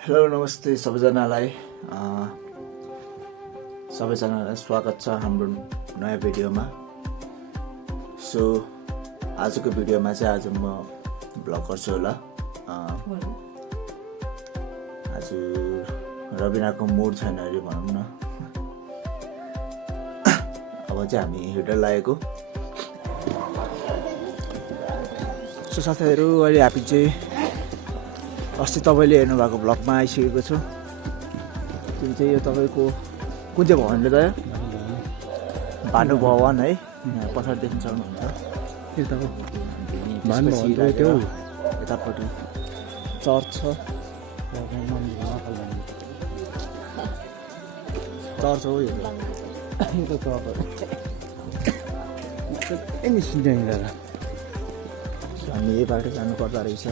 Hello नमस्ते सबैजनालाई स्वागत छ हाम्रो नयाँ भिडियोमा। सो आजको भिडियोमा चाहिँ आज म भ्लग गर्छु होला। आज रबिनाको मुड छैन अरे भनौँ न। अब चाहिँ हामी हिटर लागेको। सो साथीहरू अहिले हामी चाहिँ अस्ति तपाईँले हेर्नुभएको भ्लगमा आइसकेको छु। जुन चाहिँ यो तपाईँको कुन चाहिँ भवनले त भानु भवन है, पछाडि देख्न सक्नुहुन्छ। यतापट्टि चर्च छ, चर्च हो यो। हामी यही बाटो जानु पर्दो रहेछ।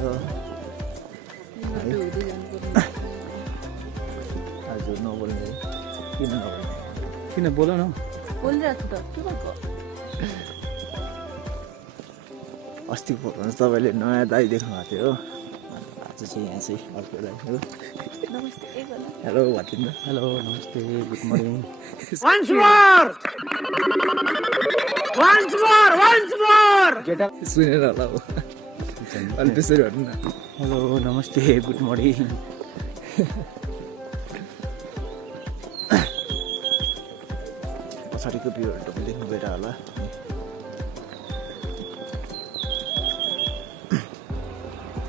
हजुर नबोल्ने किन बोल न। बोलिरहेको छु त के भएको। अस्तिको फोटोमा तपाईँले नयाँ दाई देख्नु भएको थियो। आज चाहिँ यहाँ चाहिँ अर्को दाई हो। हेलो भनिदिनु। हेलो नमस्ते, गुड मर्निङ। सुनेर होला हो अलि त्यसरी भन्नु न। हेलो नमस्ते, गुड मर्निङ। पछाडिको भ्यूहरू तपाईँ देख्नु गएर होला।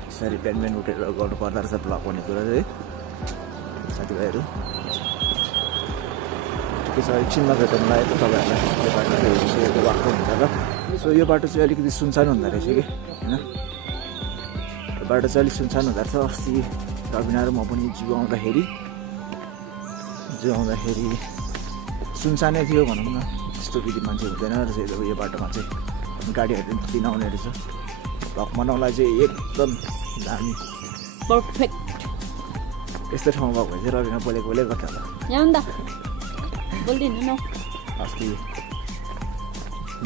यसरी पेनमेन उठेर गर्नु पर्दो रहेछ भ्लग भन्ने कुरा चाहिँ साथीभाइहरू। ठिकै छ, एकछिनमा भेट्नु लागेको तपाईँहरूलाई। यो बाटो चाहिँ भएको हुन्छ ल। सो यो बाटो चाहिँ अलिकति सुनसान हुँदो रहेछ कि होइन। यो बाटो चाहिँ अलिक सुनसान हुँदो रहेछ। अस्ति रबिना र म पनि जू आउँदाखेरि सुनसानै थियो भनौँ न। त्यस्तो विधि मान्छे हुँदैन रहेछ यो बाटोमा चाहिँ। गाडीहरू त्यति नआउने रहेछ। भ्लग बनाउनलाई चाहिँ एकदम दामी पर्फेक्ट। यस्तो ठाउँ भएको चाहिँ रबिना बोलेको गर्छ होला। बोल्दिनु न। अस्ति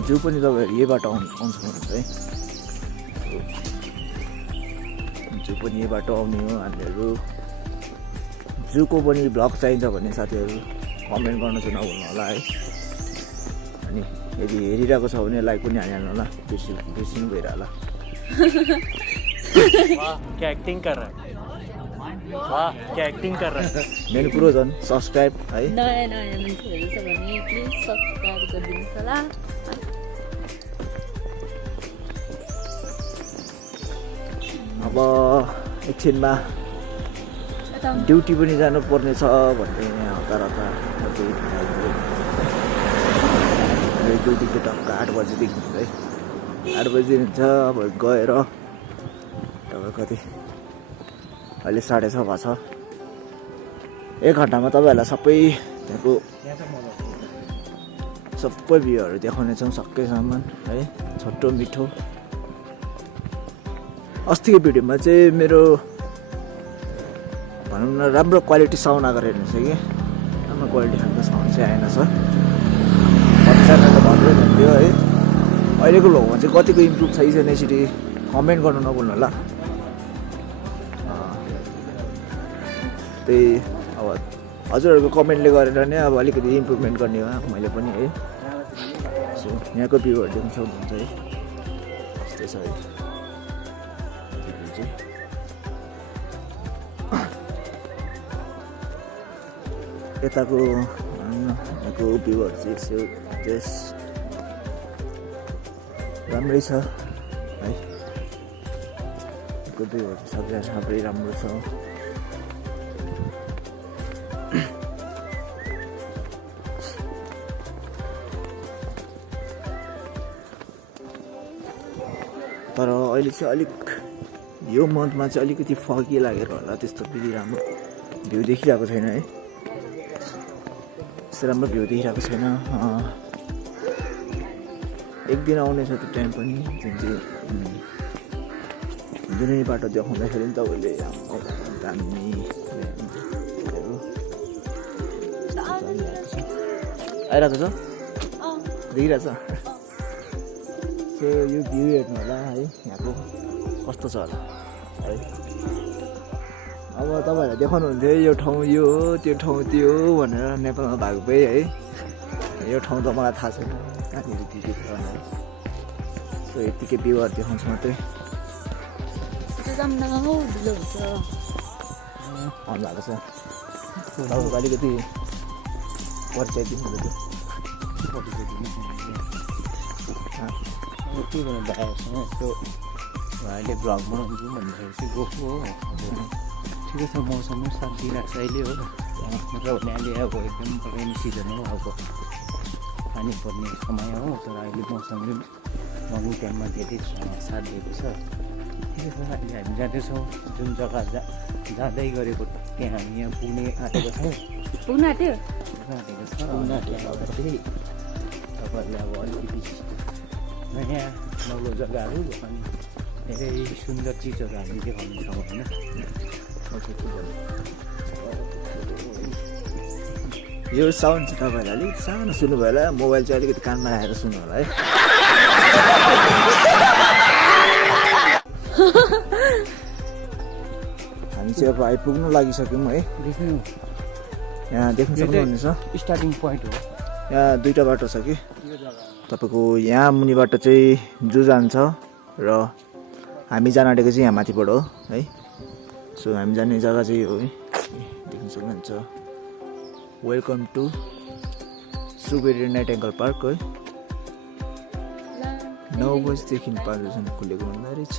जू पनि तपाईँहरू यही बाटो आउँछ भन्नुहुन्छ है। जू पनि यही बाटो आउने हो। हामीहरू जूको पनि भ्लग चाहिन्छ भने साथीहरू कमेन्ट गर्न चाहिँ नभुल्नु होला है। अनि यदि हेरिरहेको छ भने लाइक पनि हानिहाल्नु होला। बिर्सिनु भइरहला। क्या एक्टिंग कर रहा है, वाह क्या एक्टिंग कर रहा है। मेरो कुरो झन् सब्सक्राइब है। नयाँ मान्छेहरू छ भने प्लिज सब्सक्राइब गरिदिनुहोस् होला। अब एकछिनमा ड्युटी पनि जानुपर्ने छ भन्दै हतार ड्युटी चाहिँ टक्क 8 बजीदेखि है। 8 बजी हुन्छ। अब गएर तपाईँ कति अहिले 6:30 भएको छ। 1 घन्टामा तपाईँहरूलाई सबै भ्यूहरू देखाउने छौँ सकेसम्म है। छोटो मिठो। अस्तिको भिडियोमा चाहिँ मेरो भनौँ न राम्रो क्वालिटी साउन्ड आएको रहेछ कि। राम्रो क्वालिटी खालको साउन्ड चाहिँ आएन छ। कतिजनाले भन्दै हुन्थ्यो है। अहिलेको भ्लगमा चाहिँ कतिको इम्प्रुभ छ छैन यसरी कमेन्ट गर्नु नभुल्नु होला। त्यही अब हजुरहरूको कमेन्टले गरेर नै अब अलिकति इम्प्रुभमेन्ट गर्ने हो मैले पनि है। सो यहाँको भ्यूहरू देख्न सक्नुहुन्छ है। यस्तै छ है चाहिँ। यताको यहाँको भ्यूहरू चाहिँ यसो त्यस राम्रै छ है। यहाँको भ्यूहरू सबै राम्रो छ। तर अहिले चाहिँ अलिक यो मन्थमा चाहिँ अलिकति फगी लागेर होला। त्यस्तो विधि राम्रो भ्यू देखिरहेको छैन है। त्यस्तो राम्रो भ्यू देखिरहेको छैन। एक दिन आउनेछ त्यो टाइम पनि जुनै बाटो देखाउँदाखेरि पनि तपाईँले दामी आइरहेको छ, देखिरहेको छ। सो यो भ्यू हेर्नु होला है। यहाँको कस्तो छ होला है। अब तपाईँहरूलाई देखाउनुहुन्थ्यो यो ठाउँ यो हो त्यो ठाउँ त्यो हो भनेर नेपालमा भएको भए है यो ठाउँ त मलाई थाहा छैन कहाँनिर के छ भनेर सो यत्तिकै भ्यूहरू देखाउँछु मात्रै ढिलो हुन्छ भन्नु भएको छ तपाईँको अलिकति परिचय दिनु के गर्नु भाइहरूसँग यस्तो अहिले भ्लग बनाउँछु भनेर चाहिँ गएको हो ठिकै छ मौसम साथ दिइरहेको छ अहिले हो मतलब अहिले अब एकदम रेनी सिजन हो अब पानी पर्ने समय हो तर अहिले मौसमले मर्निङ टाइममा धेरै साथ दिएको छ ठिकै छ अहिले हामी जाँदैछौँ जुन जग्गा जाँदै गरेको त्यहाँ हामी यहाँ पुग्ने आँटेको छौँ पुग्न आँट्यो छ तपाईँहरूले अब अलिकति नयाँ नौलो जग्गाहरू अनि धेरै सुन्दर चिजहरू हामी देखाउनेछौँ होइन यो साउन्ड चाहिँ तपाईँहरूले अलिक सानो सुन्नुभयो होला मोबाइल चाहिँ अलिकति कानमा राखेर सुन्नु होला है हामी चाहिँ अब आइपुग्नु लागिसक्यौँ है देख्नु यहाँ देख्न सक्नुहुनेछ स्टार्टिङ पोइन्ट हो यहाँ दुईवटा बाटो छ कि तपाईँको यहाँ मुनिबाट चाहिँ जू जान्छ र हामी जान आँटेको चाहिँ यहाँ माथिबाट हो है सो हामी जाने जग्गा चाहिँ हो है देख्न सक्नुहुन्छ वेलकम टु श्रुबेरी नाइटिङ्गेल पार्क है 9 बजीदेखि 5 बजीसम्म खुलेको हुँदो रहेछ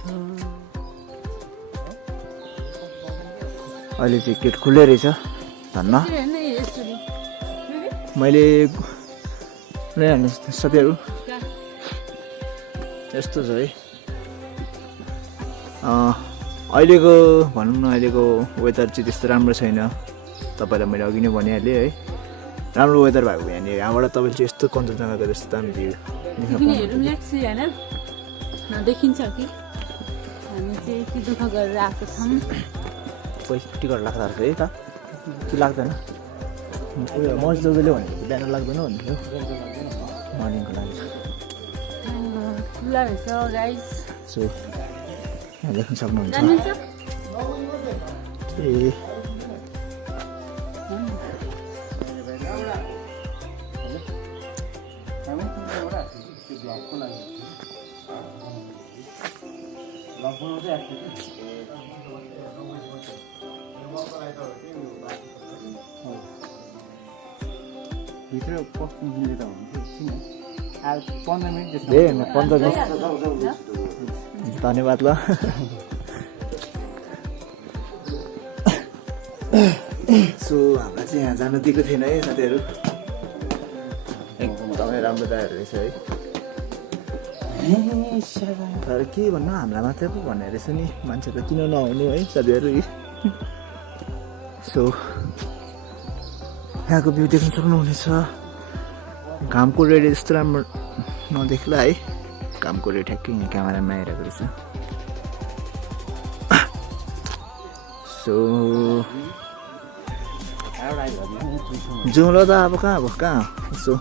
अहिले चाहिँ गेट खुल्लै रहेछ धन्न मैले हाल्नु साथीहरू यस्तो छ है अहिलेको भनौँ न अहिलेको वेदर चाहिँ त्यस्तो राम्रो छैन तपाईँलाई मैले अघि नै भनिहालेँ है राम्रो वेदर भएको भने यहाँबाट तपाईँले चाहिँ यस्तो कञ्चनजङ्घाको जस्तो दामी भ्यू देखिन्छ कि हामी चाहिँ यति दुःख गरेर आएको छौँ पैसा टिकट लाग्दो रहेछ है त के लाग्दैन उयो मज दाजुले भनेको बिहान लाग्दैन भन्थ्यो मर्निङको लागि खुल्ला रहेछ गाइस सो यहाँ देख्न सक्नुहुन्छ ए भित्र पस्नु मिलेर हुन्थ्यो एकछिन 15 मिनट जस्तो 15 मिनट धन्यवाद ल सो हामीलाई चाहिँ यहाँ जानु दिएको थिएन है साथीहरू एकदमै राम्रो दाहरू रहेछ है तर के भन्नु हामीलाई मात्रै पो भन्ने रहेछ नि मान्छे त किन नआउनु है साथीहरू सो यहाँको भ्यू देख्न सक्नुहुनेछ घामको रेडी यस्तो राम्रो नदेख्ला है घामको रेडी ठ्याक्कै यहाँ क्यामेरामा आइरहेको रहेछ सो जाउँ ल त अब कहाँ यसो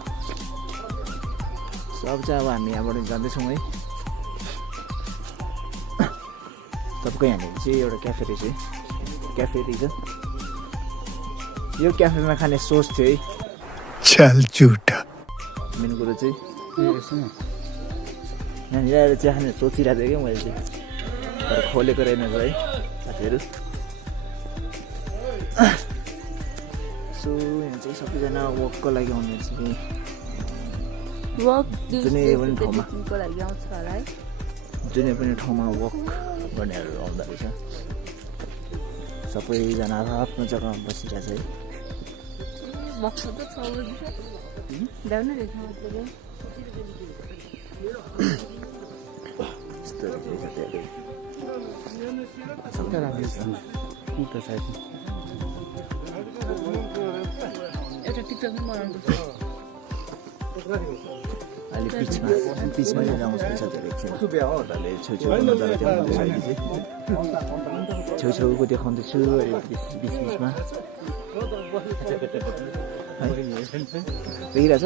सब चाहिँ अब हामी यहाँबाट जाँदैछौँ है तपाईँको यहाँनिर चाहिँ एउटा क्याफे रहेछ क्याफे रहेछ यो क्याफेमा खाने सोच थियो है चल झुटा मेन कुरो चाहिँ यहाँनिर आएर चिया खाने सोचिरहेको थिएँ क्या मैले चाहिँ तर खोलेको रहेन है साथीहरू सो यहाँ चाहिँ सबैजना वकको लागि आउने चाहिँ जुनै पनि ठाउँमा वक गर्नेहरू आउँदो रहेछ सबैजना आफ्नो जग्गामा बसिरहेछ है अहिले पिचमा लिएर आउँछ छेउछेउको देखाउँदैछु बिचमा देखिरहेछ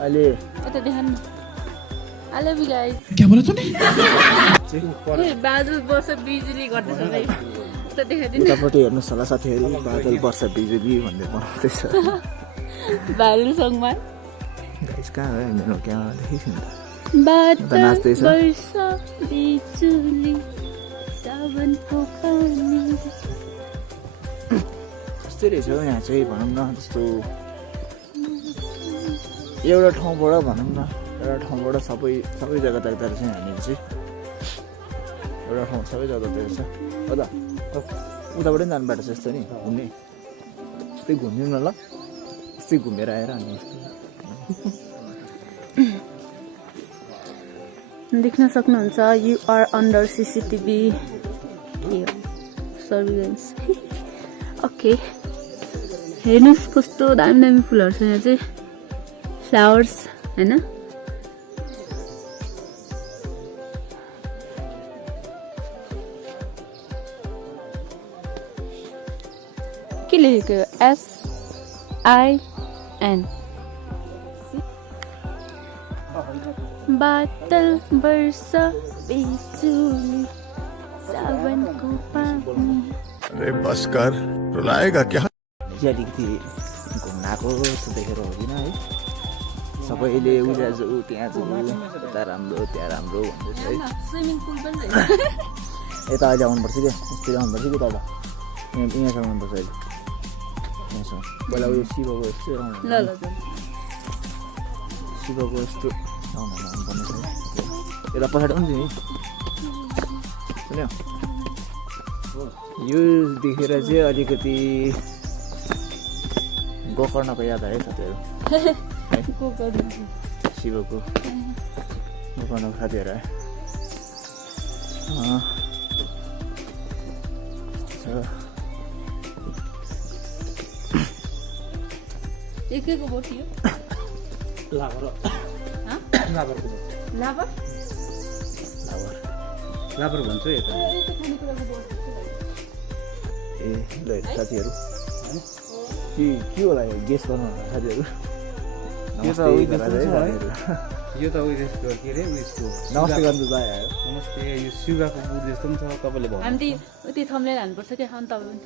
अहिले क्या बोला तूने चाहिँ बादल वर्ष बिजुली गर्दैछ भाइ त देखाइदिनु उतापट्टि हेर्नुहोस् होला साथीहरू बादल वर्षा बिजुली भन्दै बनाउँदैछ भालु सङमा गाइस कहाँ हो मेरो क्यामेरा देखेको नि बादल नाच्दैछ। वर्षा बिजुली सावनको पानी कस्तै रहेछ हौ यहाँ चाहिँ भनौँ न त्यस्तो एउटा ठाउँबाट भनौँ न एउटा ठाउँबाट सबै जग्गा देख्दा रहेछ हामीले चाहिँ एउटा ठाउँ सबै जग्गा देख्छ हो त उताबाट पनि जानु बाटो छ यस्तो नि घुम्ने यस्तै घुम्यौँ न ल यस्तै घुमेर आएर अनि देख्न सक्नुहुन्छ you are under CCTV surveillance okay हेर्नुहोस् कस्तो दामी दामी फुलहरू छ यहाँ चाहिँ फ्लावर्स होइन के लेखेको SIN बादल वर्षा बिजुली सावनको पानी अरे बस कर रुलाएगा क्या चाहिँ अलिकति घुम्न आएको जस्तो देखेर हुँदैन है सबैले उता जाऊ त्यहाँ जाऊ उता राम्रो त्यहाँ राम्रो भन्दैछ है स्विमिङ पुल पनि रहेछ यता अहिले आउनुपर्छ क्या यस्तै आउनुपर्छ कि तल यहाँसम्म आउनुपर्छ अहिले यहाँसम्म पहिला उयो शिवको यस्तो ल ल शिवको यस्तो आउनुपर्ने छ यता पछाडि पनि नि सुन्यो यो देखेर चाहिँ अलिकति गोकर्णको याद आयो साथीहरू शिवको गोकर्णको साथीहरू आयो एकैको बोट थियो लाबर भन्छु यता ए ल साथीहरू के होला यो गेस गर्नु साथीहरू यो त उयो त्यसको के अरे उयसको नमस्ते गर्नु त आयो नमस्ते यो सुगाको बुट जस्तो पनि छ तपाईँले भन्नु हामी उति थम्लेर हाल्नुपर्छ क्या अनि तपाईँ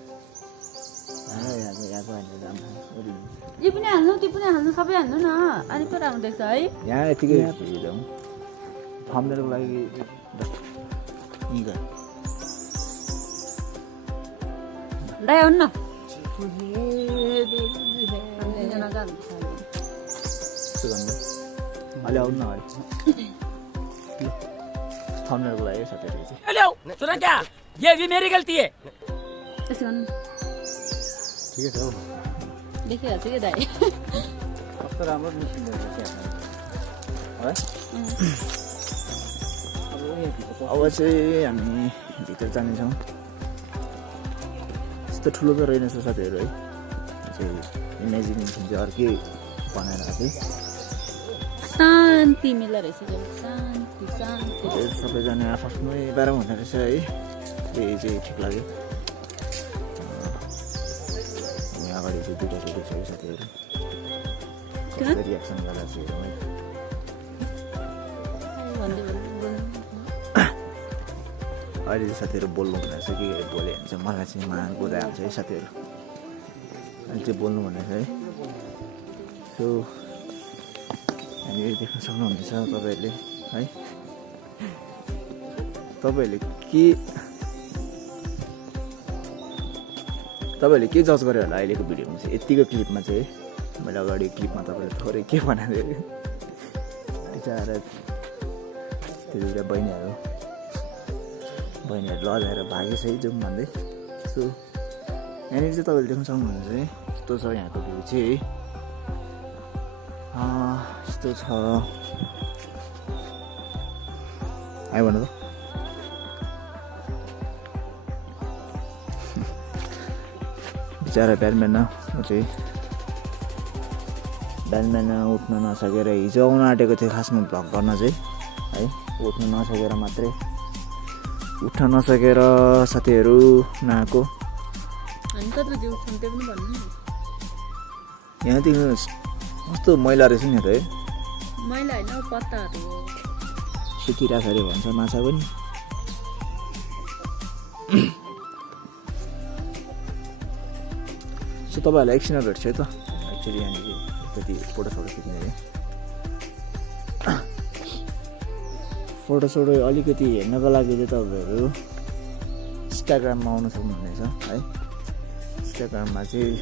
यो पनि हाल्नु त्यो पनि हाल्नु सबै हाल्नु न अनि पो राम्रो देख्छ है यहाँ यतिकै जाउँ थम्नेरको लागि दाइ आउनु न अहिले आउनु न अहिले थम्नेरको लागि साथीहरू चाहिँ सुना क्या ये भी मेरी गलती है त्यसो गर्नु ठिकै छ हौ देखिहाल्छ कि दाइ कस्तो राम्रो निस्किँदो रहेछ है अब चाहिँ हामी भित्र जानेछौँ यस्तो ठुलो त रहेनछ साथीहरू है चाहिँ इमेजिनेसन चाहिँ अर्कै बनाएर आएको शान्ति मिल्दो रहेछ शान्ति शान्ति सबैजना आफ्नै बाह्र हुँदो रहेछ है त्यही चाहिँ ठिक लाग्यो हामी अगाडि चाहिँ दुइटा छ साथीहरू कस्तो रियाक्सन गर्दा चाहिँ हेरौँ अहिले चाहिँ साथीहरू बोल्नु भनेर चाहिँ के बोल्यो भने चाहिँ मलाई चाहिँ मा बोलाइ हाल्छ है साथीहरू अहिले चाहिँ बोल्नु भनेर है सो हामीले देख्न सक्नुहुनेछ तपाईँहरूले है तपाईँहरूले के जज गर्यो होला अहिलेको भिडियोमा चाहिँ यतिको क्लिपमा चाहिँ मैले अगाडि क्लिपमा तपाईँले थोरै के बनाएको बिचारा त्यो दुइटा बहिनीहरू लजाएर भागेछ है जाउँ भन्दै सो यहाँनिर चाहिँ तपाईँले देख्न सक्नुहुन्छ है यस्तो छ यहाँको भ्यू चाहिँ यस्तो छ आयो भन्नु त बिचरा ब्याडम्यान चाहिँ ब्याडम्यान उठ्न नसकेर हिजो आउन आँटेको थियो खासमा भ्लग गर्न चाहिँ है उठ्न नसकेर मात्रै उठ्न नसकेर साथीहरू नआएको यहाँ देख्नुहोस् कस्तो मैला रहेछ नि त है मैला होइन पत्ताहरू सुकिरहेको अरे भन्छ माछा पनि सो तपाईँहरूलाई एकछिनमा भेट्छु है त एक्चुअली यहाँनिर कति फोटोसोटो खिच्ने है फोटोसोटो अलिकति हेर्नको लागि चाहिँ तपाईँहरू इन्स्टाग्राममा आउनु सक्नुहुनेछ है इन्स्टाग्राममा चाहिँ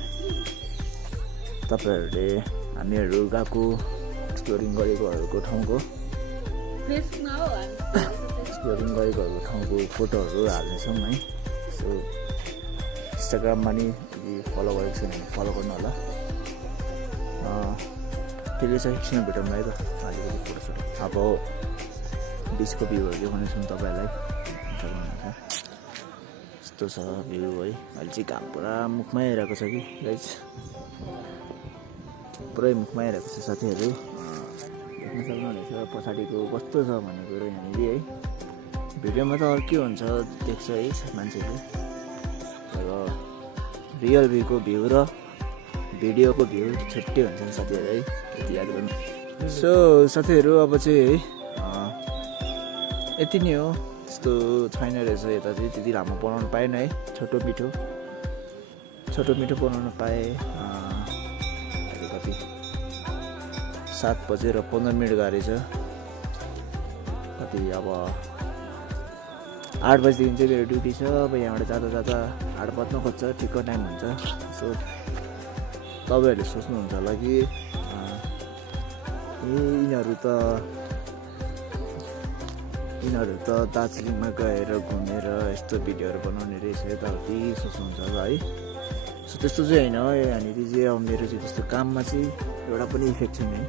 तपाईँहरूले हामीहरू गएको एक्सप्लोरिङ गरेकोहरूको ठाउँको एक्सप्लोरिङ गरेकोहरूको ठाउँको फोटोहरू हाल्नेछौँ है सो इन्स्टाग्राममा नि यदि फलो गरेको छैन भने फलो गर्नु होला त्यसले चाहिँ एकछिन भेटौँ है त अलिकति फोटोसोटो अब बिचको भ्यूहरू देखाउनेछौँ तपाईँहरूलाई सक्नुहुन्छ यस्तो छ भ्यू है अहिले चाहिँ घाम पुरा मुखमै आइरहेको छ कि गाइस पुरै मुखमै आइरहेको छ साथीहरू देख्न सक्नुहुनेछ पछाडिको कस्तो छ भन्ने कुरो यहाँनिर है भिडियोमा त अर्कै हुन्छ देख्छ है मान्छेले तर रियल भ्यूको भ्यू र भिडियोको भ्यू छुट्टै हुन्छ साथीहरू है यति याद गर्नु सो साथीहरू अब चाहिँ है यति नै हो त्यस्तो छैन रहेछ यता चाहिँ त्यति लामो बनाउनु पाएन है छोटो मिठो बनाउनु पाएँ कति 7:15 गाडी छ कति अब 8 बजीदेखि चाहिँ मेरो ड्युटी छ अब यहाँबाट जाँदा 8 बज्न खोज्छ ठिक्क टाइम हुन्छ सो तपाईँहरूले सोच्नुहुन्छ होला कि यिनीहरू त दार्जिलिङमा गएर घुमेर यस्तो भिडियोहरू बनाउने रहेछ यताउति सोच्नुहुन्छ होला है सो त्यस्तो चाहिँ होइन यहाँनिर चाहिँ अब मेरो चाहिँ त्यस्तो काममा चाहिँ एउटा पनि इफेक्ट छैन है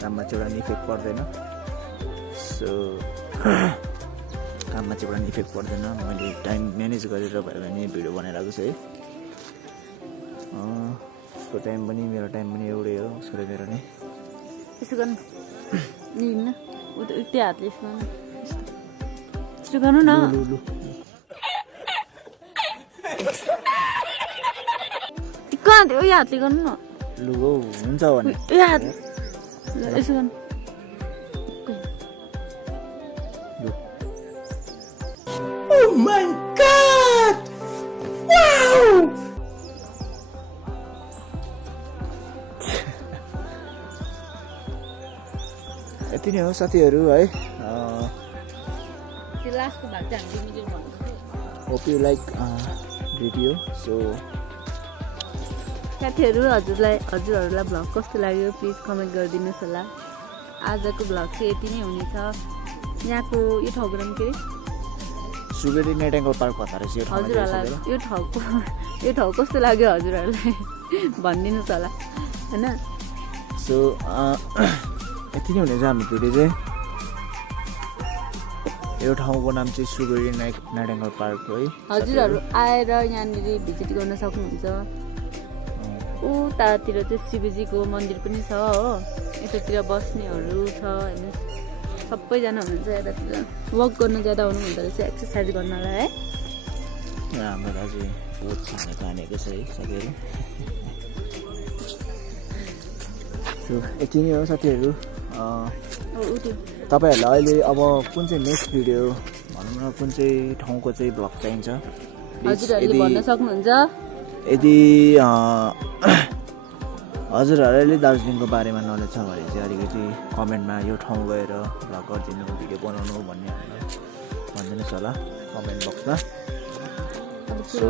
काममा चाहिँ एउटा नि इफेक्ट पर्दैन सो काममा चाहिँ एउटा नि इफेक्ट पर्दैन मैले टाइम म्यानेज गरेर भए भने भिडियो बनाइरहेको छु है उसको टाइम पनि मेरो टाइम पनि एउटै हो उसको र मेरो नै यसो गर्नु नि त्यो हातले यसो गर्नु न कहाँ थियो यो हातले गर्नु न लु हौ हुन्छ भने यो हात यसो गर्नु यति नै हो साथीहरू है लास्टको भाग चाहिँ हामीले hope you like video so साथीहरू हजुरहरूलाई भ्लग कस्तो लाग्यो प्लिज कमेन्ट गरिदिनुहोस् होला आजको भ्लग चाहिँ यति नै हुनेछ यहाँको यो ठाउँको नाम के श्रुबेरी नाइटिङ्गेल पार्क भन्छ रहेछ हजुरहरूलाई यो ठाउँ कस्तो लाग्यो हजुरहरूलाई भनिदिनुहोस् होला होइन सो यति नै हुनेछ हाम्रो भिडियो चाहिँ यो ठाउँको नाम चाहिँ श्रुबेरी नाइटिङ्गेल पार्क हो है हजुरहरू आएर यहाँनिर भिजिट गर्न सक्नुहुन्छ उतातिर चाहिँ शिवजीको मन्दिर पनि छ हो यतातिर बस्नेहरू छ होइन सबैजना हुनुहुन्छ यतातिर वक गर्न जाँदा हुनुहुँदो रहेछ एक्सर्साइज गर्नलाई है हाम्रो दाजु बहुत खाना तानेको छ है साथीहरू सो यति नै हो साथीहरू तपाईँहरूलाई अहिले अब कुन चाहिँ नेक्स्ट भिडियो भनौँ न कुन चाहिँ ठाउँको चाहिँ भ्लग चाहिन्छ हजुरहरूले भन्न सक्नुहुन्छ यदि हजुरहरूले दार्जिलिङको बारेमा नलेज छ भने चाहिँ अलिकति कमेन्टमा यो ठाउँ गएर भ्लग गरिदिनु भिडियो बनाउनु भन्ने हामीलाई भनिदिनुहोस् होला कमेन्ट बक्समा सो